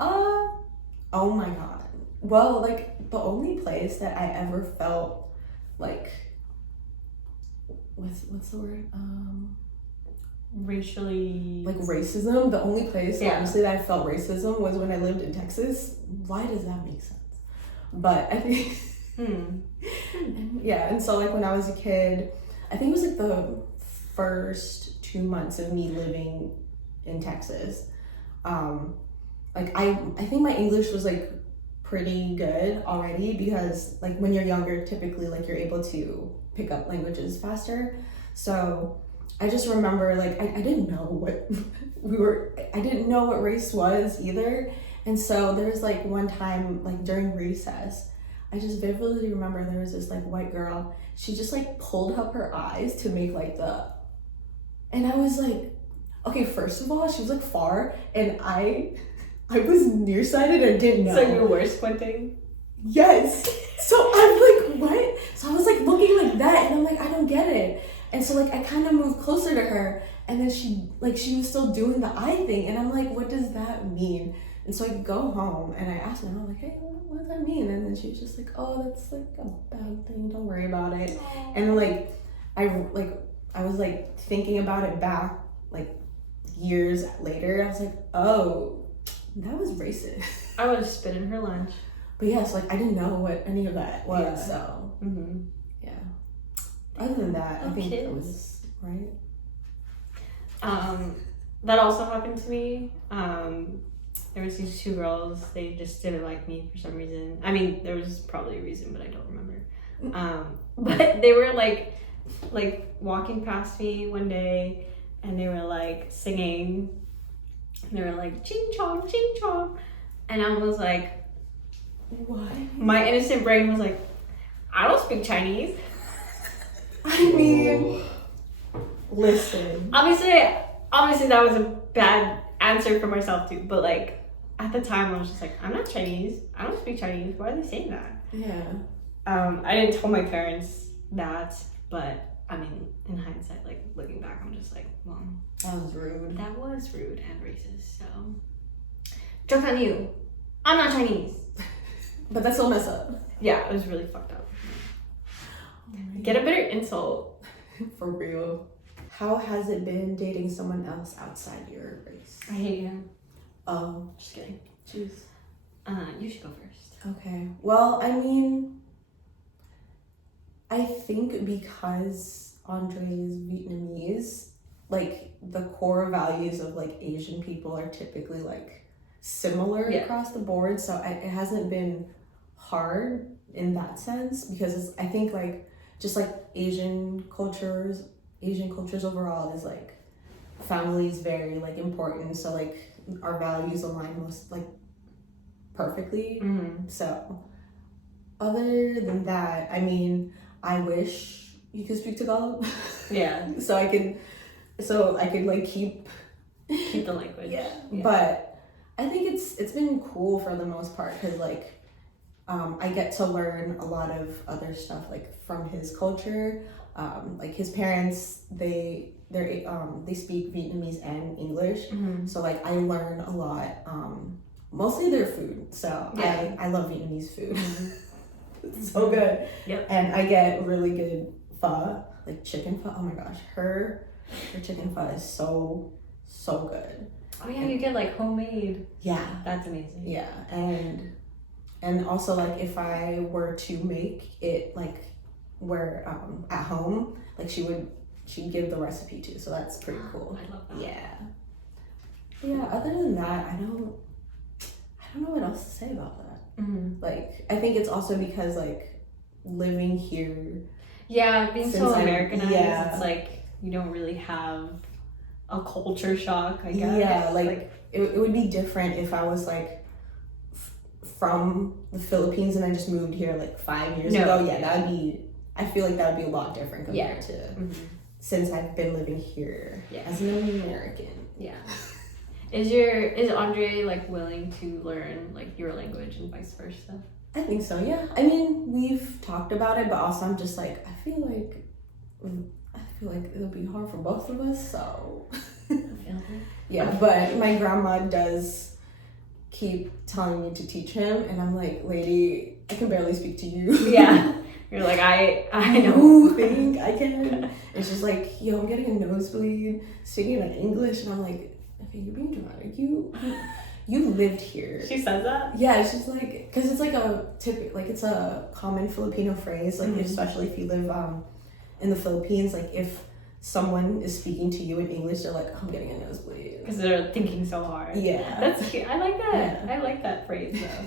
Oh my god. Well, like the only place that I ever felt like what's the word? Racially. Like racism. The only place Yeah. honestly that I felt racism was when I lived in Texas. Why does that make sense? But I think yeah, and so like when I was a kid, I think it was like the first 2 months of me living in Texas. Like I think my English was like pretty good already because like when you're younger, typically like you're able to pick up languages faster. So I just remember like I didn't know what I didn't know what race was either. And so there was like one time like during recess, I just vividly remember there was this like white girl. She just like pulled up her eyes to make like and I was like, okay, first of all, she was like far and I was nearsighted and didn't know. So you were squinting? Yes. So I'm like, what? So I was like looking like that and I'm like, I don't get it. And so like I kind of moved closer to her and then she was still doing the eye thing and I'm like, what does that mean? And so I go home and I asked her, I'm like, hey, what does that mean? And then she was just like, oh, that's like a bad thing, don't worry about it. And like I was like thinking about it back like years later. I was like, oh, that was racist. I would have spit in her lunch. But yes, like I didn't know what any of that was. Yeah. So yeah. Other Other than that, I think kids. it was right. That also happened to me. There was these two girls. They just didn't like me for some reason. I mean, there was probably a reason, but I don't remember. But they were like walking past me one day, and they were like singing. And they were like ching chong, and I was like, What? my innocent brain was like, I don't speak Chinese. I mean, listen. Obviously that was a bad answer for myself too. But like at the time, I was just like, I'm not Chinese. I don't speak Chinese. Why are they saying that? Yeah. I didn't tell my parents that, but I mean, in hindsight, like looking back, I'm just like, well, That was rude. that was rude and racist. So, joke's on you. I'm not Chinese. But that's still messed up. Yeah, it was really fucked up. Get a better insult. For real. How has it been dating someone else outside your race? I hate him. Oh, Just kidding. jeez. You should go first. Okay. Well, I mean, I think because Andre is Vietnamese, like the core values of like Asian people are typically like similar Yeah. across the board. So it hasn't been hard in that sense because I think like just like Asian cultures overall is like family is very like important. So like our values align most like perfectly. Mm-hmm. So other than that, I mean, I wish you can speak Tagalog. Yeah. So I could like keep Keep the language. Yeah. But I think it's been cool for the most part because like I get to learn a lot of other stuff like from his culture. Like his parents, they speak Vietnamese and English, so like I learn a lot. Mostly their food. So I love Vietnamese food. It's so good. Yep. And I get really good pho, like chicken pho. Oh my gosh, her chicken pho is so good. Oh yeah, you get like homemade. Yeah. That's amazing. Yeah, and also like if I were to make it like where at home, like she'd give the recipe too, so that's pretty cool. I love that. Yeah. Other than that, I don't know what else to say about that. Like I think it's also because like living here. Yeah, being so Americanized, yeah. it's like you don't really have a culture shock, I guess. Yeah, like it would be different if I was like from the Philippines and I just moved here like 5 years ago. Yeah, that would be. I feel like that would be a lot different compared to since I've been living here as an American. Yeah. Is Andre like willing to learn like your language and vice versa? I think so. Yeah. I mean, we've talked about it, but also I'm just like I feel like it'll be hard for both of us. So. Yeah, but my grandma does keep telling me to teach him, and I'm like, lady, I can barely speak to you. Yeah. You're like, I don't think I can. And she's like, yo, I'm getting a nosebleed, speaking in English, and I'm like, okay, you're being dramatic. You lived here. She says that? Yeah, she's like, because it's like it's a common Filipino phrase, like especially if you live in the Philippines, like if someone is speaking to you in English, they're like, I'm getting a nosebleed. Because they're thinking so hard. Yeah. That's cute. I like that. Yeah. I like that phrase though.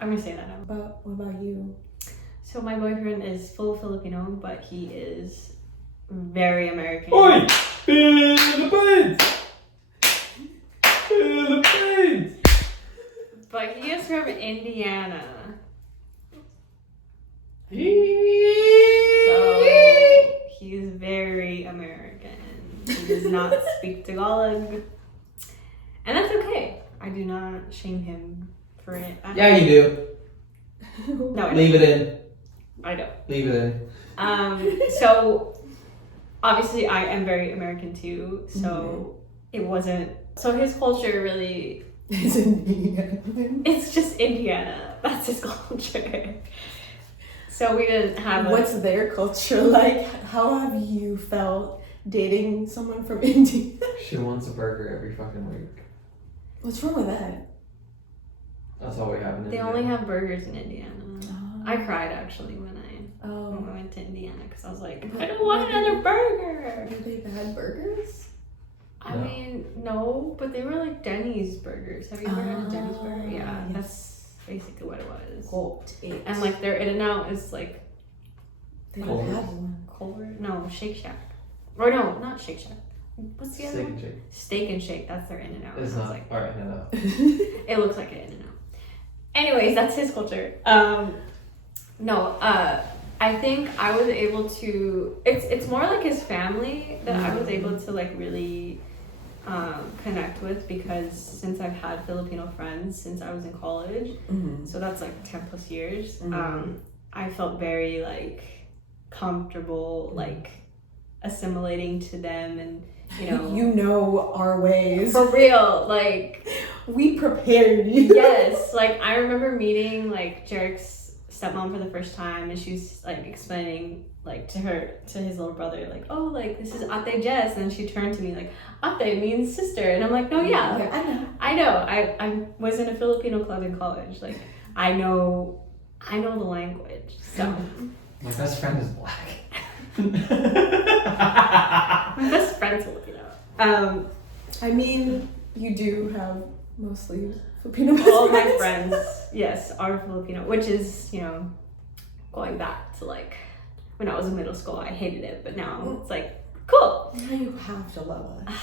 I'm gonna say that now. What about you? So my boyfriend is full Filipino, but he is very American. Oi! Philippines! Philippines! But he is from Indiana. So he's very American. He does not speak Tagalog. And that's okay. I do not shame him for it. Yeah, you do. No, I don't. Leave it in. I don't. Leave it in. So obviously I am very American too. So it wasn't. So his culture really. It's Indiana. It's just Indiana. That's his culture. So we didn't have. What's their culture like? How have you felt dating someone from India? She wants a burger every fucking week. What's wrong with that? That's all we have in They India. only have burgers in Indiana. Oh. I cried actually when I Oh. went to Indiana because I was like, I don't want another burger. Were they bad burgers? I No. mean, no, but they were like Denny's burgers. Have you ever had a Denny's burger? Yeah, yes. that's basically what it was. Cold. And like their In-N-Out is like They Cold. don't have one. Culver. No, Shake Shack. Or no, not Shake Shack. What's the other Steak one? and shake. Steak and Shake. That's their In-N-Out. It's And I was not. like, Alright, no. it looks like an In-N-Out. Anyways, that's his culture. I think I was able to. It's more like his family that I was able to like really connect with because since I've had Filipino friends since I was in college, so that's like 10 plus years. I felt very like comfortable like assimilating to them and You know our ways. for real like We prepared you. yes, like I remember meeting like Jarek's stepmom for the first time, and she was like explaining like to his little brother like, oh, like this is A.D.H.D Jess, and she turned to me like A.D.H.D means sister, and I'm like, no, yeah, I know. I was in a Filipino club in college, like I know the language, so My best friend is black. my best friend's Filipino. I mean, you do have mostly Filipino All my friends, yes, are Filipino, which is, going back to like when I was in middle school, I hated it, but now it's like, cool. Now you have to love us.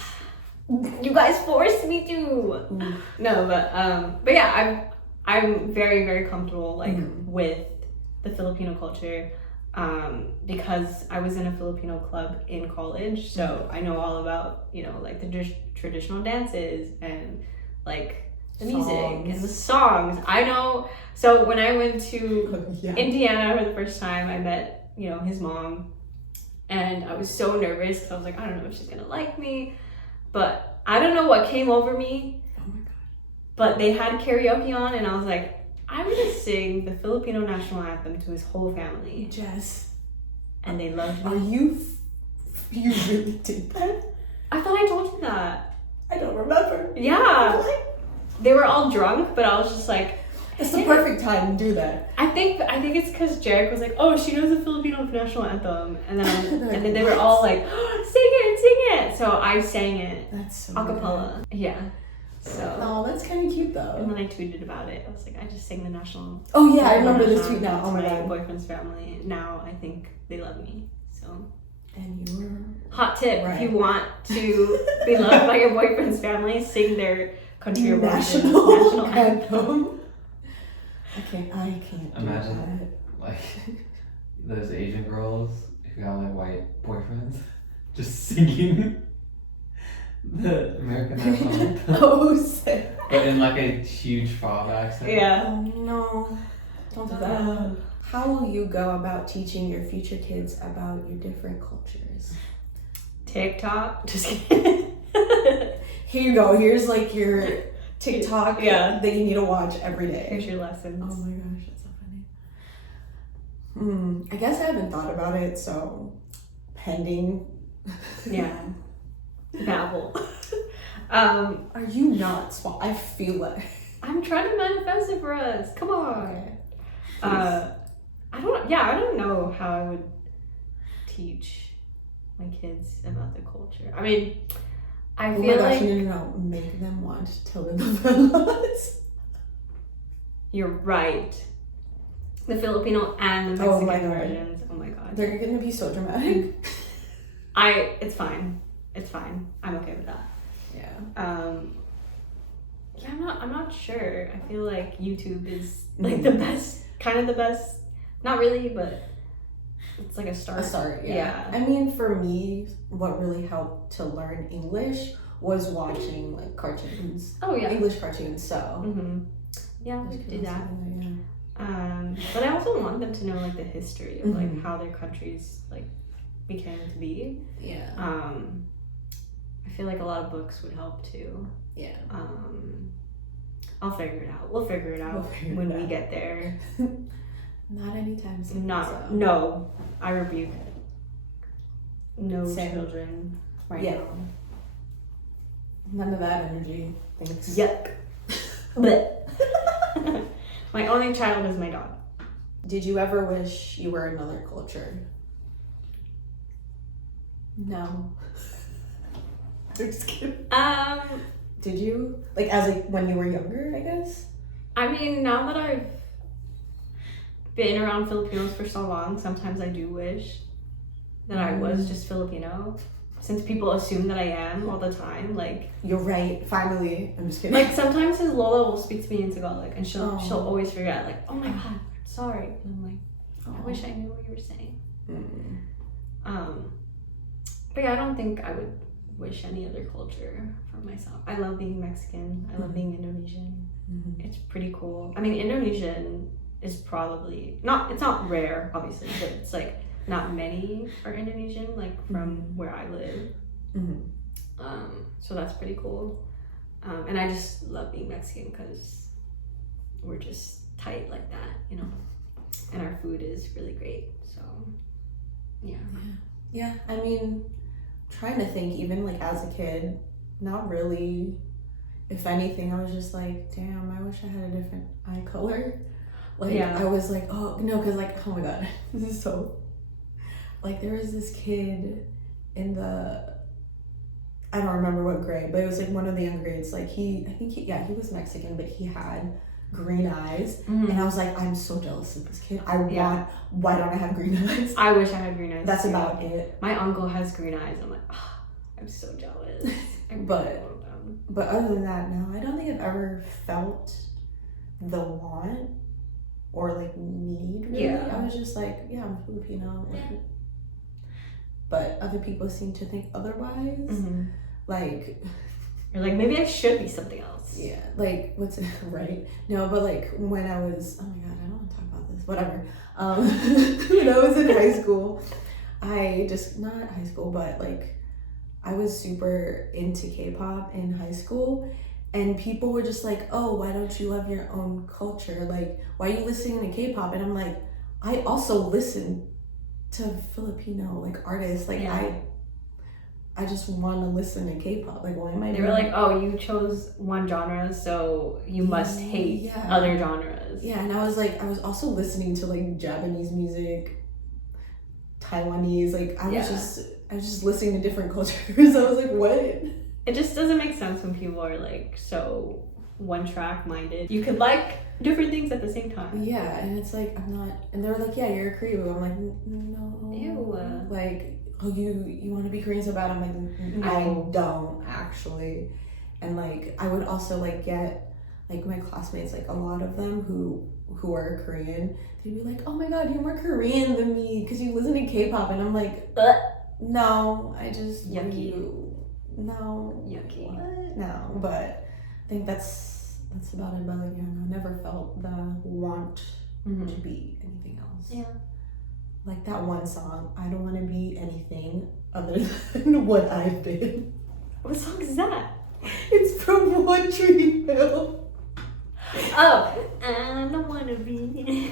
You guys forced me to. No, but yeah, I'm very, very comfortable like with the Filipino culture. because I was in a Filipino club in college, so I know all about, you know, like the traditional dances and like the music and the songs. I know. So when I went to Indiana for the first time, I met, you know, his mom, and I was so nervous because I was like, I don't know if she's gonna like me, but I don't know what came over me. Oh my god! But they had karaoke on, and I was like, I'm gonna sing the Filipino national anthem to his whole family. Jess, and they loved me. Are you really did that? I thought I told you that. I don't remember. Yeah. They were all drunk, but I was just like, it's the perfect time to do that. I think it's because Jarek was like, oh, she knows the Filipino national anthem, and then they were all like, oh, sing it. So I sang it. That's so a cappella. Good. Yeah. So. Oh, that's kind of cute though. And then I tweeted about it. I was like, I just sang the national. Oh yeah, I remember this tweet now. Oh my god. My boyfriend's family. Now I think they love me. So. And you were. Hot tip: right. if you want to be loved by your boyfriend's family, sing their country or national anthem. I can't do Imagine, that. like, those Asian girls who got, like, white boyfriends just singing the American national anthem. Oh, sick. But in, like, a huge fob accent. Yeah. Oh, no. Don't do that. How will you go about teaching your future kids about your different cultures? TikTok. Just kidding. Here you go. Here's like your TikTok that you need to watch every day. Here's your lessons. Oh my gosh, that's so funny. I guess I haven't thought about it, so pending. Yeah. Babble. Are you not small? I feel like I'm trying to manifest it for us. Come on. Okay. I don't know how I would teach my kids about the culture. I mean, I feel like no, make them watch telenovelas. You're right. The Filipino and the Mexican versions. Oh my god. They're gonna be so dramatic. It's fine. It's fine. I'm okay with that. Yeah. Yeah, I'm not sure. I feel like YouTube is like the best, kind of the best. Not really, but it's like a start. A start, yeah. I mean, for me, what really helped to learn English was watching like cartoons. Oh yeah. English cartoons. So. Mm-hmm. Yeah, we could do that. But I also want them to know like the history of like how their countries like became to be. Yeah. I feel like a lot of books would help too. Yeah. I'll figure it out. We'll figure it out when we get there. Not anytime soon. No. I rebuke no Same. children right Yeah. now. None of that energy. Thanks. Yuck. But my only child is my dog. Did you ever wish you were another culture? No. I'm just kidding. Did you? Like when you were younger, I guess? I mean, now that I've been around Filipinos for so long, sometimes I do wish that I was just Filipino. Since people assume that I am all the time, like you're right. Finally, I'm just kidding. Like sometimes his Lola will speak to me in Tagalog, and she'll always forget. Like, oh my god, sorry. And I'm like, I wish I knew what you were saying. But yeah, I don't think I would wish any other culture for myself. I love being Mexican. I love being Indonesian. It's pretty cool. I mean, Indonesian is probably it's not rare, obviously, but it's like not many are Indonesian, like from where I live. So that's pretty cool. And I just love being Mexican because we're just tight like that, you know. And our food is really great. So yeah. I mean, trying to think, even like as a kid, not really. If anything, I was just like, damn, I wish I had a different eye color. Like I was like, oh no, because like, oh my god, this is so. Like there was this kid in I don't remember what grade, but it was like one of the young grades. Like he was Mexican, but he had green eyes, and I was like, I'm so jealous of this kid. Why don't I have green eyes? I wish I had green eyes. That's too. about it. My uncle has green eyes. I'm like, I'm so jealous. But other than that, no, I don't think I've ever felt the want or like need, really. Yeah. I was just like, yeah, I'm Filipino. Like, but other people seem to think otherwise. Mm-hmm. Like, You're like, maybe I should be something else. yeah, like, what's it, right? No, but like, when I was, oh my god, I don't want to talk about this, whatever. When I was in high school, not high school, but like, I was super into K-pop in high school, and people were just like, oh, why don't you love your own culture? Like, why are you listening to K-pop? And I'm like, I also listen to Filipino, like, artists. Like, Yeah. I just want to listen to K-pop. Like, why am I They doing were like, oh, you chose one genre, so you must hate Yeah. other genres. Yeah, and I was like, I was also listening to like Japanese music, Taiwanese, like I was just listening to different cultures. I was like, what? It just doesn't make sense when people are like so one track minded. You could like different things at the same time. Yeah, and it's like I'm not, and they were like, yeah, you're a Korean. I'm like, no. Ew. Like, oh, you want to be Korean so bad? I'm like, No. I don't actually. And like, I would also like get like my classmates, like a lot of them who are Korean, they'd be like, oh my god, you're more Korean than me because you listen to K-pop, and I'm like, no, I just Yucky. no, Yucky. what? No, but I think that's about it. But like, yeah, no, I never felt the want Mm-hmm. to be anything else. Yeah. Like that one song, I don't want to be anything other than what I've been. What song is that? It's from One Tree Hill. Oh, I don't want to be.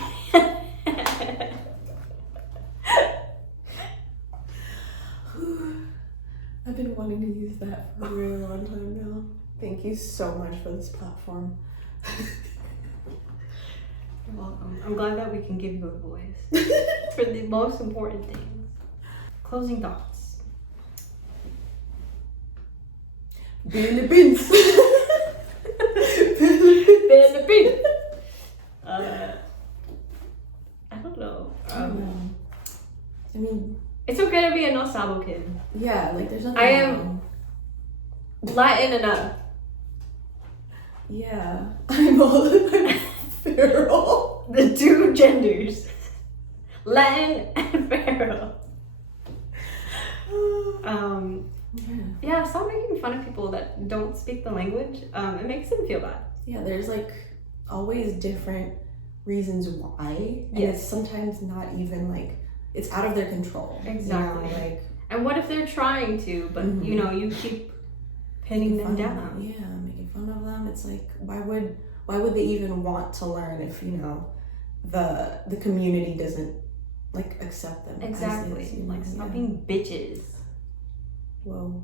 I've been wanting to use that for a really long time now. Thank you so much for this platform. You're welcome. I'm glad that we can give you a voice for the most important things. Closing thoughts. Philippines. Philippines. I don't know. I mean, It's okay to be a no sabo kid. yeah, like there's nothing I am- wrong. Latin enough. Yeah, I'm feral. The two genders. Latin and Pharaoh. Yeah, stop making fun of people that don't speak the language. It makes them feel bad. Yeah, there's like always different reasons why, and Yes. it's sometimes not even like it's out of their control. Exactly. You know, like And what if they're trying to, but Mhm. you know, you keep pinning them making fun down? of them. Yeah, making fun of them. It's like why would they even want to learn if the community doesn't like accept them? as Exactly. is, you know? Like, stop Yeah. being bitches. Whoa.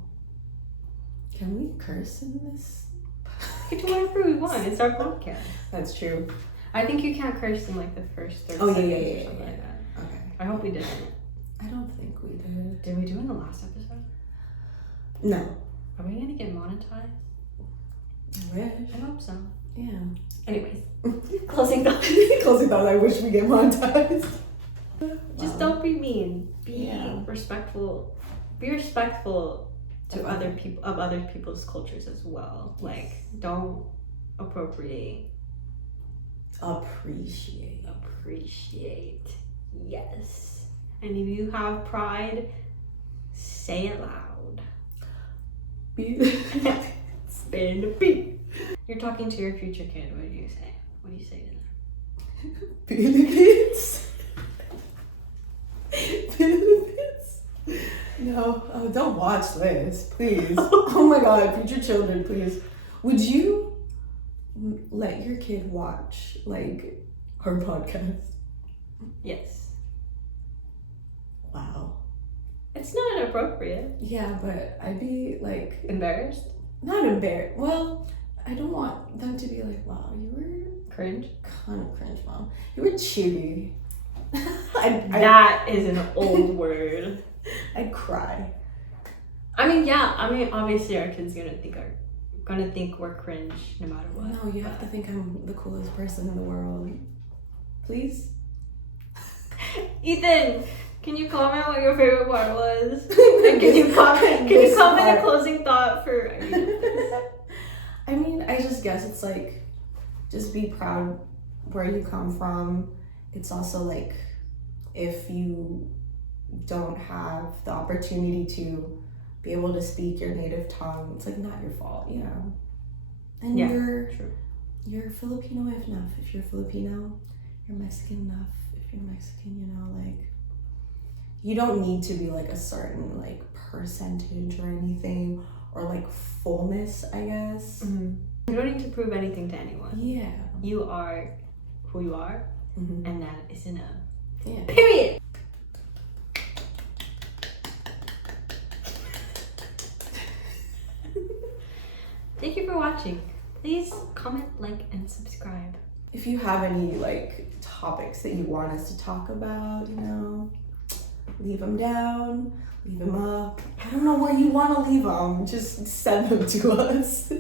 Can we curse in this? We can do whatever we want. It's our podcast. That's true. I think you can't curse in like the first 30 Oh, yeah, seconds yeah, or yeah, something yeah. like that. Okay. I hope we didn't. I don't think we did. Did we do in the last episode? No. Are we gonna get monetized? I wish. I hope so. Yeah. Anyways, closing thoughts. Closing thoughts. I wish we get monetized. Just Wow. don't be mean. Be Yeah. respectful. Be respectful to Definitely. other people of other people's cultures as well. Yes. Like, don't appropriate. Appreciate. Appreciate. Yes. And if you have pride, say it loud. Spin the beat. You're talking to your future kid. What do you say? What do you say to them? Philippines. Philippines. No, oh, don't watch this, please. Oh my god, future children, please. Would you let your kid watch like our podcast? Yes. Wow. It's not inappropriate. Yeah, but I'd be like Embarrassed? not embarrassed. Well, I don't want them to be like, wow, you were Cringe? kind of cringe, mom. You were chibi. That is an old word. I'd cry. I mean, obviously our kids gonna think we're cringe no matter what. No, you have to think I'm the coolest person in the world. Please? Ethan, can you comment what your favorite part was? And can you comment a closing thought for I mean, I just guess it's like, just be proud where you come from. It's also like if you don't have the opportunity to be able to speak your native tongue, it's like not your fault, you know. And Yeah, you're true. you're Filipino enough if you're Filipino, you're Mexican enough if you're Mexican, you know, like you don't need to be like a certain like percentage or anything, or like fullness, I guess. Mm-hmm. You don't need to prove anything to anyone. Yeah. You are who you are, Mm-hmm. and that is enough. Yeah. Period. Thank you for watching. Please comment, like, and subscribe. If you have any like topics that you want us to talk about, you know, leave them down, leave them up. I don't know where you want to leave them. Just send them to us.